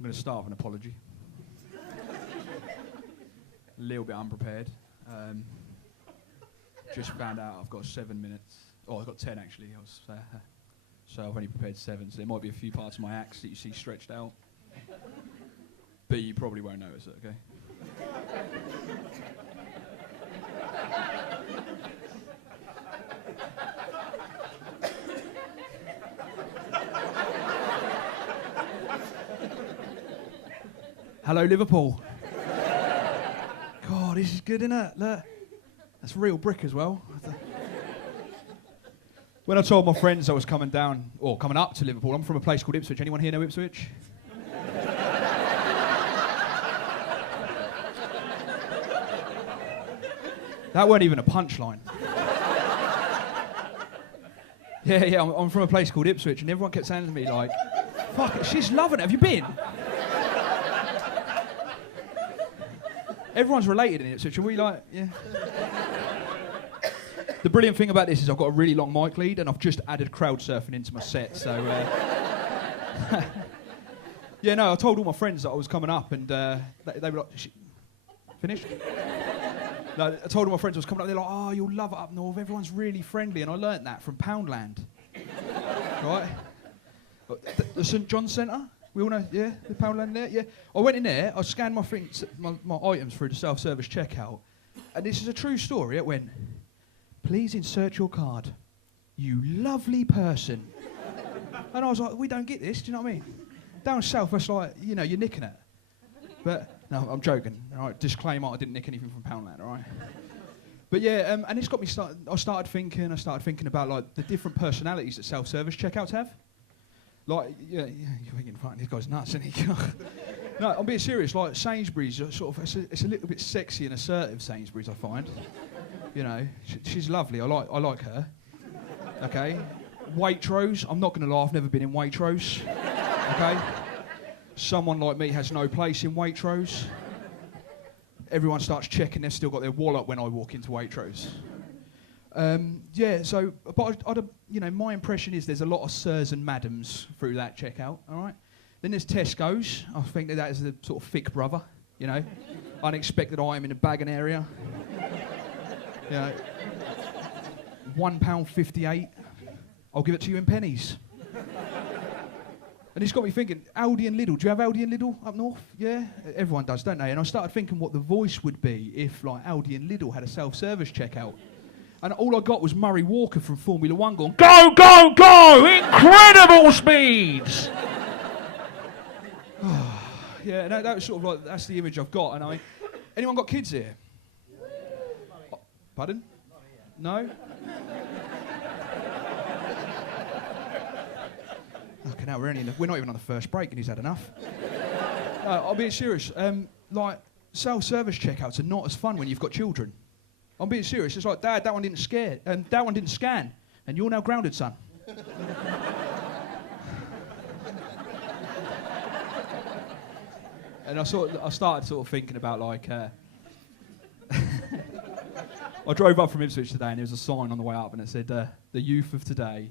I'm going to start with an apology. A little bit unprepared. Just found out I've got 7 minutes. Oh, I've got 10 actually. So I've only prepared 7, so there might be a few parts of my acts that you see stretched out. But you probably won't notice it, okay? Hello, Liverpool. God, this is good, isn't it? Look, that's real brick as well. When I told my friends I was coming down, or coming up to Liverpool, I'm from a place called Ipswich. Anyone here know Ipswich? That weren't even a punchline. Yeah, I'm from a place called Ipswich, and everyone kept saying to me, like, fuck it, she's loving it. Have you been? Everyone's related in Ipswich, and we like, yeah. The brilliant thing about this is I've got a really long mic lead, and I've just added crowd surfing into my set, so... yeah, no, I told all my friends that I was coming up, and they were like... Finished? No, I told all my friends I was coming up, they're like, oh, you'll love it up north, everyone's really friendly, and I learnt that from Poundland. Right? The St John Centre? We all know, yeah, the Poundland there, yeah. I went in there, I scanned my items through the self-service checkout, and this is a true story. It went, please insert your card, you lovely person. And I was like, we don't get this, do you know what I mean? Down south, it's like, you know, you're nicking it. But, no, I'm joking, all right? Disclaimer, I didn't nick anything from Poundland, all right? But yeah, and it's got me I started thinking about, like, the different personalities that self-service checkouts have. Like, yeah, you're thinking, fuck, this guy's nuts, isn't he? No, I'm being serious. Like, Sainsbury's, sort of, it's a little bit sexy and assertive, Sainsbury's, I find. You know, she's lovely. I like her. Okay? Waitrose, I'm not going to lie, I've never been in Waitrose. Okay? Someone like me has no place in Waitrose. Everyone starts checking they've still got their wallet when I walk into Waitrose. Yeah, so, but you know, my impression is there's a lot of sirs and madams through that checkout, all right? Then there's Tesco's. I think that is a sort of thick brother, you know? Unexpected item in the bagging area. You know, £1.58. I'll give it to you in pennies. And it's got me thinking, Aldi and Lidl. Do you have Aldi and Lidl up north? Yeah? Everyone does, don't they? And I started thinking what the voice would be if, like, Aldi and Lidl had a self-service checkout. And all I got was Murray Walker from Formula 1 going, go, go, go! Incredible speeds! Yeah, that was sort of like, that's the image I've got. And anyone got kids here? Pardon? No? Okay, now we're not even on the first break and he's had enough. No, I'll be serious. Like, self-service checkouts are not as fun when you've got children. I'm being serious. It's like, Dad, that one didn't that one didn't scan, and you're now grounded, son. And I started sort of thinking about, like, I drove up from Ipswich today, and there was a sign on the way up, and it said, "The youth of today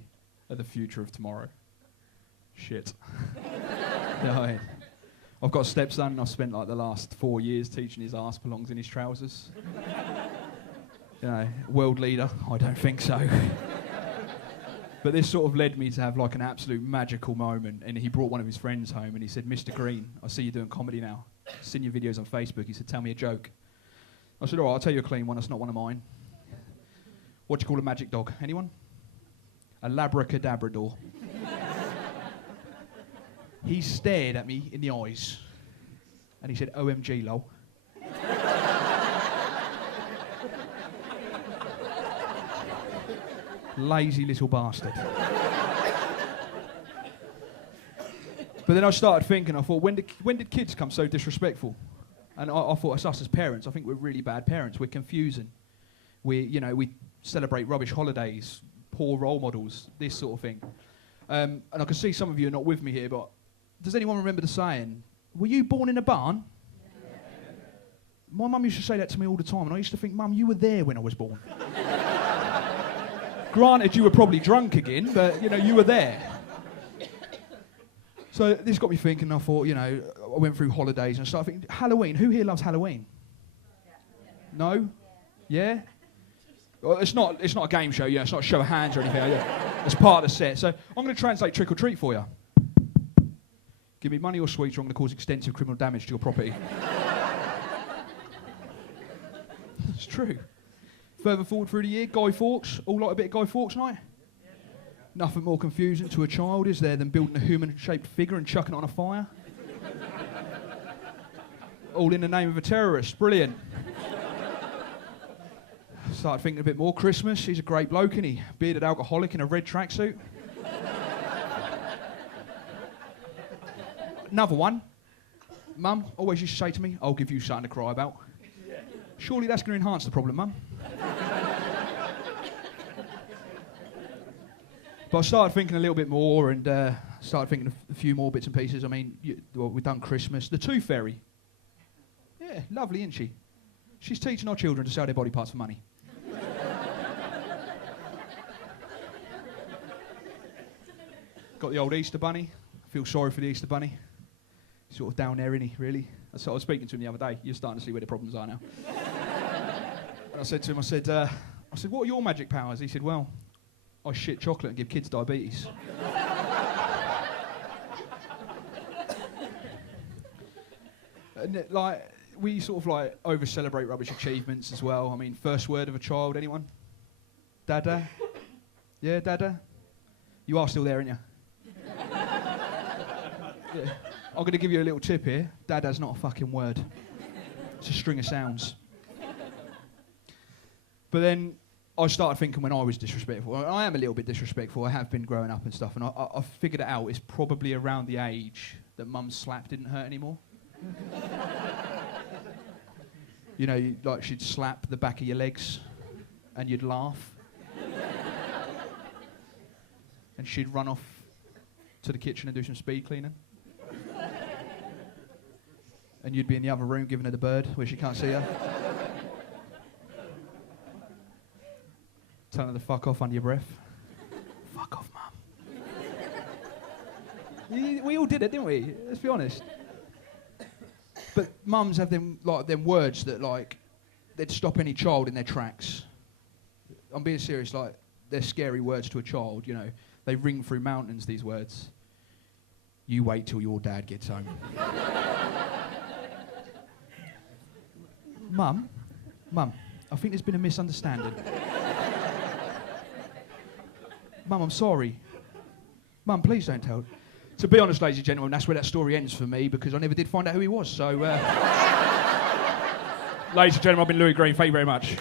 are the future of tomorrow." Shit. You know what I mean? I've got a stepson, and I've spent like the last 4 years teaching his arse belongs in his trousers. You know, world leader? I don't think so. But this sort of led me to have like an absolute magical moment, and he brought one of his friends home and he said, Mr. Green, I see you're doing comedy now. I've seen your videos on Facebook. He said, tell me a joke. I said, all right, I'll tell you a clean one. That's not one of mine. What do you call a magic dog? Anyone? A labracadabrador. He stared at me in the eyes and he said, OMG, lol. Lazy little bastard. But then I started thinking, I thought, when did kids become so disrespectful? And I thought, it's us as parents. I think we're really bad parents. We're confusing. We celebrate rubbish holidays, poor role models, this sort of thing. And I can see some of you are not with me here, but does anyone remember the saying, were you born in a barn? Yeah. My mum used to say that to me all the time, and I used to think, Mum, you were there when I was born. Granted, you were probably drunk again, but, you were there. So this got me thinking. I thought, you know, I went through holidays and started thinking, Halloween. Who here loves Halloween? No? Yeah? Well, it's not a game show. Yeah, it's not a show of hands or anything. Yeah. It's part of the set. So I'm going to translate trick or treat for you. Give me money or sweets, or I'm going to cause extensive criminal damage to your property. It's true. Further forward through the year, Guy Fawkes. All like a bit of Guy Fawkes night? Nothing more confusing to a child, is there, than building a human-shaped figure and chucking it on a fire? All in the name of a terrorist. Brilliant. Started thinking a bit more. Christmas. He's a great bloke, isn't he? Bearded alcoholic in a red tracksuit. Another one. Mum always used to say to me, I'll give you something to cry about. Surely that's going to enhance the problem, Mum. But I started thinking a little bit more and started thinking of a few more bits and pieces. I mean, we've done Christmas. The Tooth Fairy. Yeah, lovely, isn't she? She's teaching our children to sell their body parts for money. Got the old Easter Bunny. I feel sorry for the Easter Bunny. He's sort of down there, isn't he, really? That's what I was speaking to him the other day. You're starting to see where the problems are now. And I said to him, I said, what are your magic powers? He said, well, I shit chocolate and give kids diabetes. And like, we sort of like over-celebrate rubbish achievements as well. I mean, first word of a child, anyone? Dada? Yeah, Dada? You are still there, aren't you? Yeah. I'm going to give you a little tip here. Dada's not a fucking word. It's a string of sounds. But then I started thinking when I was disrespectful. I am a little bit disrespectful. I have been growing up and stuff. And I figured it out. It's probably around the age that Mum's slap didn't hurt anymore. You know, like she'd slap the back of your legs and you'd laugh. And she'd run off to the kitchen and do some speed cleaning. And you'd be in the other room giving her the bird where she can't see her. Telling her to fuck off under your breath. Fuck off, Mum. We all did it, didn't we? Let's be honest. But mums have them words that like they'd stop any child in their tracks. I'm being serious, like they're scary words to a child, you know. They ring through mountains, these words. You wait till your dad gets home. Mum, I think there's been a misunderstanding. Mum, I'm sorry. Mum, please don't tell. To be honest, ladies and gentlemen, that's where that story ends for me, because I never did find out who he was, so... Ladies and gentlemen, I've been Louie Green, thank you very much.